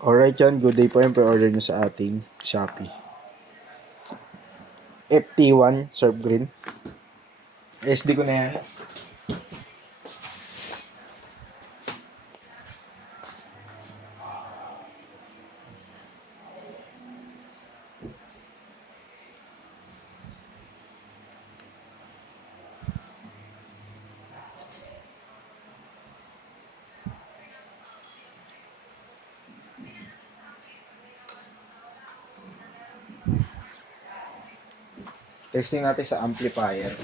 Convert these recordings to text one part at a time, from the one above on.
Alright yan, good day po yung pre-order nyo sa ating Shopee. FT1 Surf Green. SD ko na yan. Testing natin sa amplifier.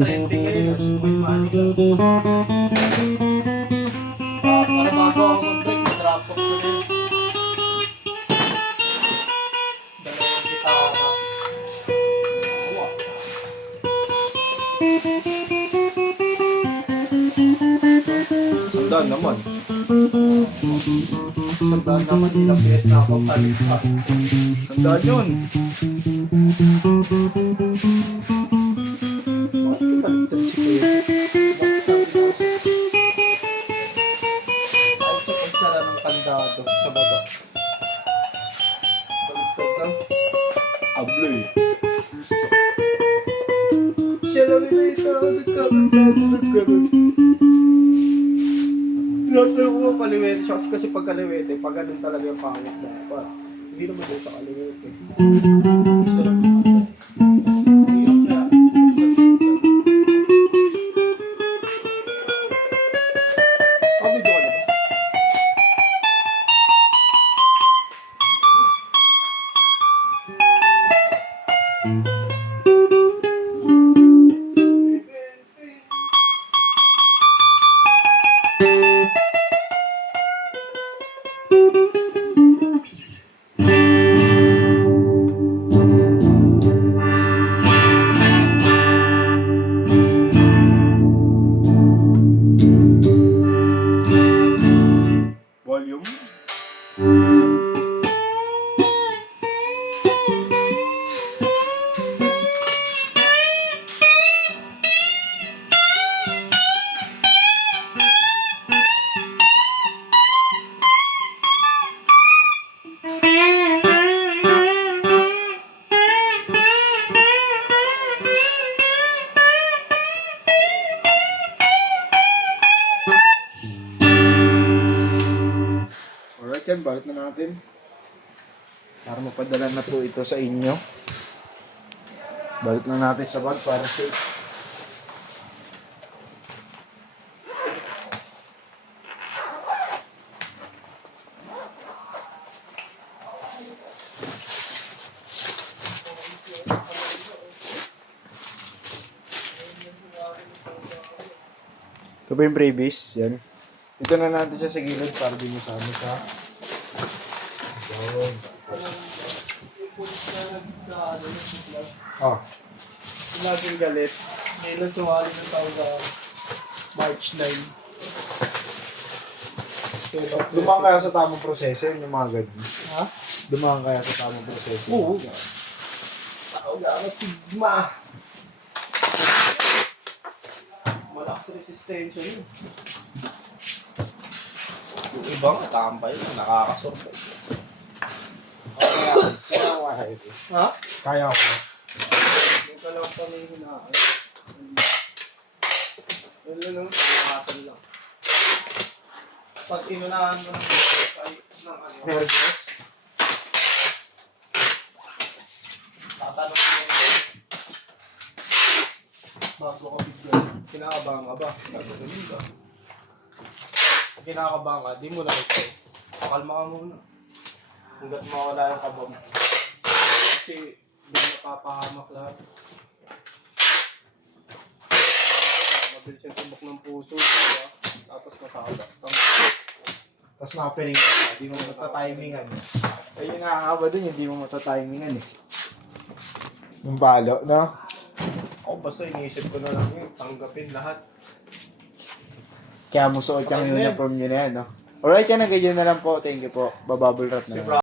Trending ngayon, si Boy Manny lang. Para bago ako mag-break, drop off ko rin. Dalawang gitara. Sandaan naman. Sandaan naman, ilang beses na akong talipat. Sandaan yun. Bakit baliktad si Kuya? Bakit sa pagsara ng kandado sa baba? Baliktad lang. Ablo eh. Siya lang nila ito. Nagkakaroon. Tinatanong ko kaliwete siya kasi pag kaliwete, pag ganun talaga yung pangit na pa. Hindi naman doon sa kaliwete. Gusto lang naman. Hirap na. Kabidyo ka na ba? Volume. Alright yan, balik na natin. Para mapadala na po ito sa inyo. Balik na natin sa bag para safe. Ito ba yung previous? Yan. Ito na natin siya sa gilid para di masama sa down. Oh. Laging galit. Ngayon lang sumali ng taon sa March 9. Dumaan kaya sa tamang proseso yun, yung mga ganyan. Ha? Dumaan kaya sa tamang proseso. Oo. Tao na ang sigma. Malakas resistensya yun. Yung ibang tambay, nakakasurpay. Kaya ko kaya ito. Ha? Kaya ko. Yung ka lang pa may hinaan. Yun lang, nakakasan lang. Pag inunahan mo ng ano, Nervous. tatanong mo yun. Bago ka bigyan. Kinakabahan ka ba? Gagawin ka. Kinakabahan ka, di mo na ito. Pakalma ka muna. Hanggat mawala yung kaba mo. Kasi hindi napapahamak lahat. Mabilis yung tumbok ng puso. Diba? Tapos masakala. Tapos nakapiring ka, hindi mo matatimingan. Ayun yung nakakaba dun, hindi mo matatimingan eh. Yung palo, no? Ako basta iniisip ko na lang yun. Tanggapin lahat. Kaya mo suot yung uniform nyo na yan, no? Alright, yan. Ganyan na lang po. Thank you po. Babubble wrap na Si lang. Bra